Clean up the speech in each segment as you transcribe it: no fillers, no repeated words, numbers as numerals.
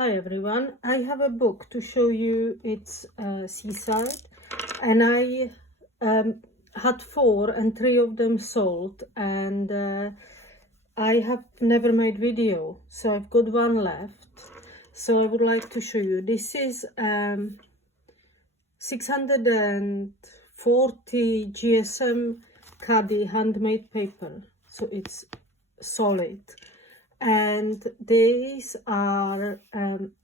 Hi everyone, I have a book to show you. It's Seaside, and I had 4 and 3 of them sold, and I have never made video, so I've got one left. So I would like to show you. This is 640 GSM Caddy handmade paper, so it's solid. And these are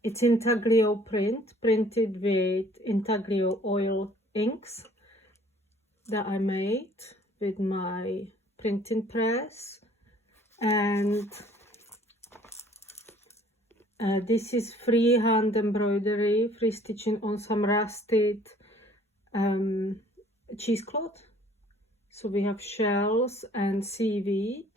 it's intaglio print, printed with intaglio oil inks that I made with my printing press. And this is freehand embroidery, free stitching on some rusted cheesecloth. So we have shells and seaweed,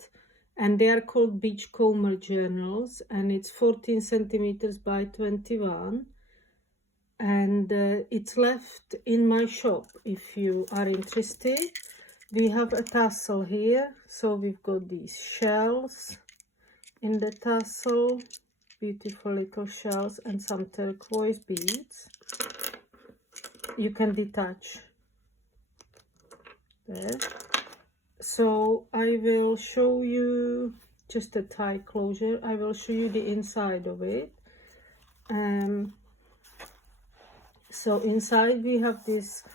and they are called Beachcomber journals, and it's 14 centimeters by 21, and it's left in my shop if you are interested. We have a tassel here, so we've got these shells in the tassel, beautiful little shells, and some turquoise beads. You can detach there. So I will show you just a tight closure. I will show you the inside of it. So inside we have this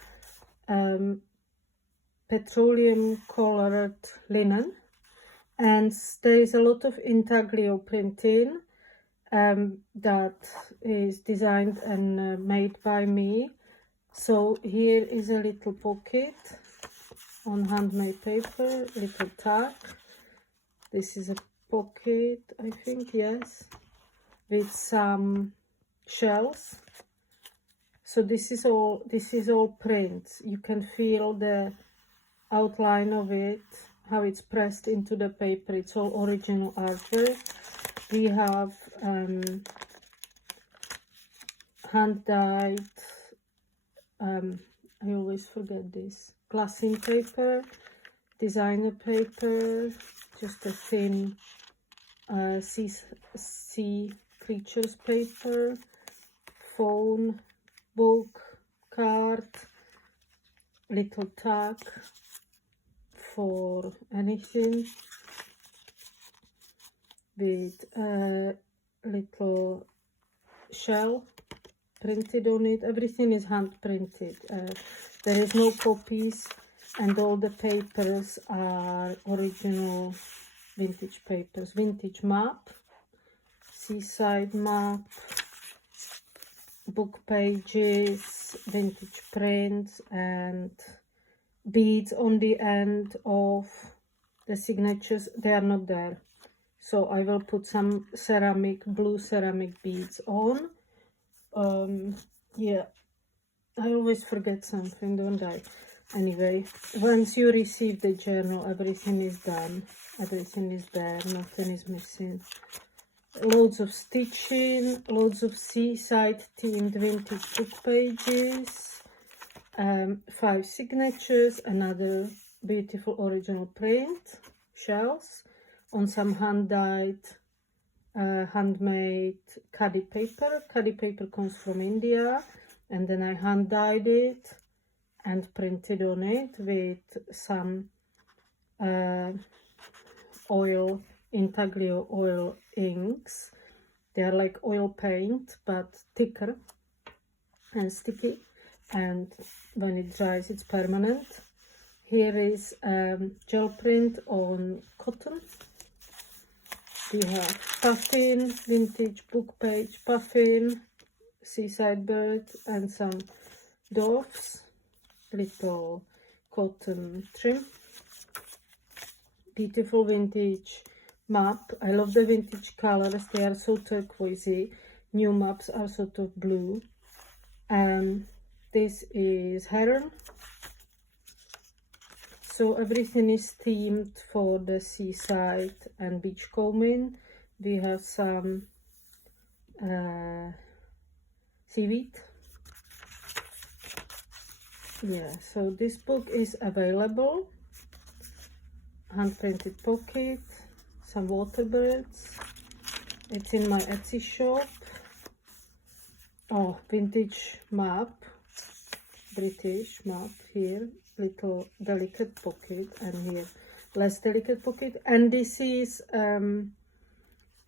petroleum colored linen, and there is a lot of intaglio printing that is designed and made by me. So here is a little pocket on handmade paper, little tag. This is a pocket, I think, yes, with some shells. So this is all print. You can feel the outline of it, how it's pressed into the paper. It's all original artwork. We have hand dyed, I always forget this, glassine paper, designer paper, just a thin sea creatures paper, phone, book, card, little tag for anything, with a little shell printed on it. Everything is hand printed. There is no copies, and all the papers are original vintage papers. Vintage map, seaside map, book pages, vintage prints, and beads on the end of the signatures. They are not there, so I will put some blue ceramic beads on. Yeah, I always forget something, don't I? Anyway, once you receive the journal, everything is done. Everything is there, nothing is missing. Loads of stitching, loads of seaside themed vintage book pages, 5 signatures, another beautiful original print, shells on some hand-dyed handmade caddy paper. Caddy paper comes from India, and then I hand dyed it and printed on it with some intaglio oil inks. They are like oil paint but thicker and sticky, and when it dries it's permanent. Here is gel print on cotton. We have puffin, vintage book page puffin, seaside bird, and some doves, little cotton trim. Beautiful vintage map. I love the vintage colors. They are so turquoisey. New maps are sort of blue. And this is heron. So everything is themed for the seaside and beachcombing. We have some seaweed. Yeah, so this book is available. Hand printed pocket, some water birds. It's in my Etsy shop. Oh, vintage map, British map here, little delicate pocket, and here less delicate pocket. And this is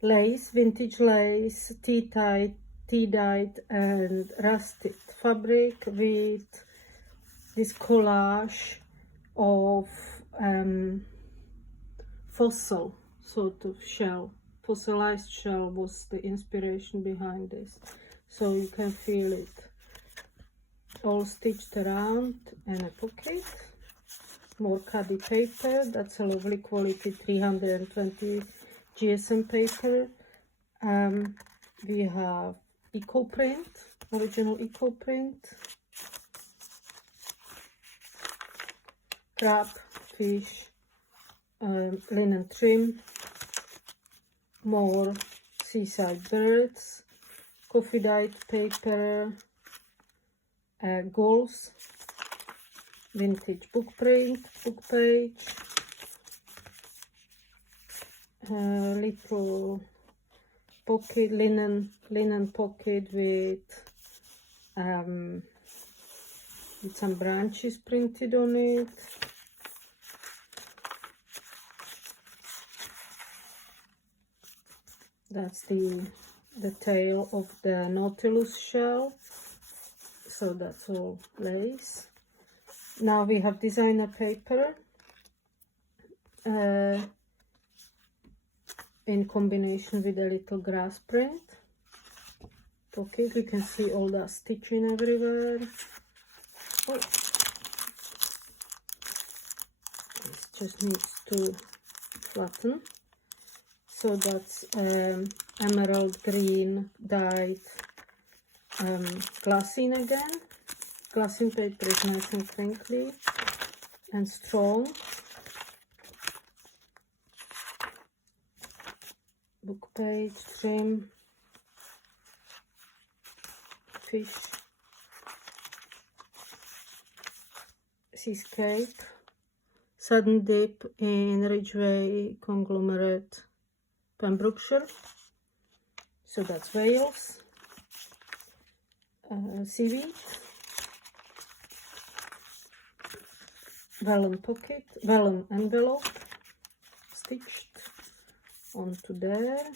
lace, vintage lace, tea-dyed and rusted fabric with this collage of fossil sort of shell. Fossilized shell was the inspiration behind this. So you can feel it all stitched around in a pocket. More cadi paper, that's a lovely quality 320 GSM paper. We have eco print, original eco print, crab, fish, linen trim, more seaside birds, coffee dyed paper, gulls, vintage book print, book page, little pocket, linen pocket with some branches printed on it. That's the tail of the Nautilus shell. So that's all lace. Now we have designer paper in combination with a little grass print pocket. We can see all that stitching everywhere. Oh. This just needs to flatten. So that's emerald green dyed glassine again. Glassine paper is nice and crinkly and strong. Book page, trim, fish, seascape, sudden dip in Ridgeway conglomerate, Pembrokeshire. So that's Wales. Seaweed, vellum pocket, vellum envelope stitched onto there.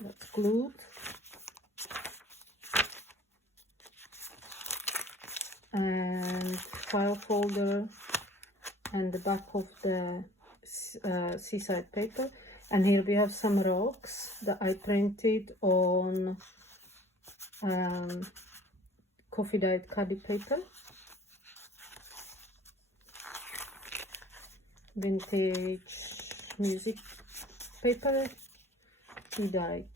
That's glued. And file folder and the back of the seaside paper. And here we have some rocks that I printed on coffee dyed cadi paper. Vintage music paper, tea dyed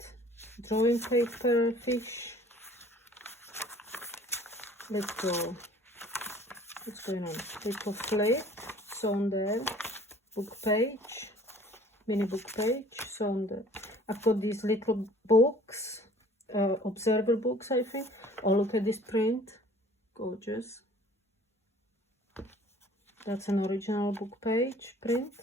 drawing paper, fish, little, what's going on, little flip sewn there, book page, mini book page sewn there. I've got these little books, observer books, I think. Oh, look at this print, gorgeous. That's an original book page print.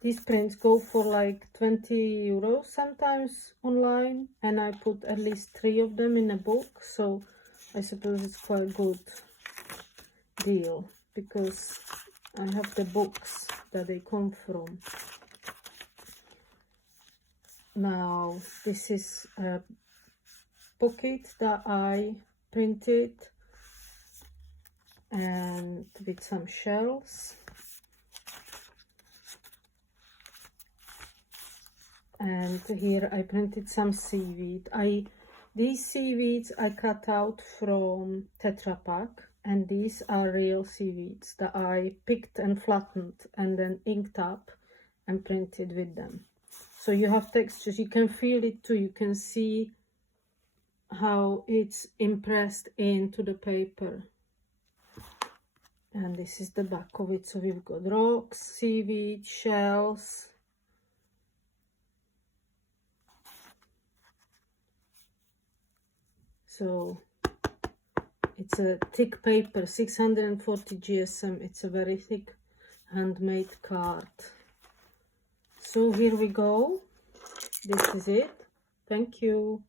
These prints go for like 20 euros sometimes online, and I put at least 3 of them in a book, so I suppose it's quite a good deal because I have the books that they come from. Now this is a pocket that I printed and with some shells, and here I printed some seaweed. These seaweeds I cut out from Tetra Pak, and these are real seaweeds that I picked and flattened and then inked up and printed with them. So you have textures, you can feel it too, you can see how it's impressed into the paper. And this is the back of it. So we've got rocks, seaweed, shells. So it's a thick paper, 640 GSM. It's a very thick handmade card. So here we go. This is it. Thank you.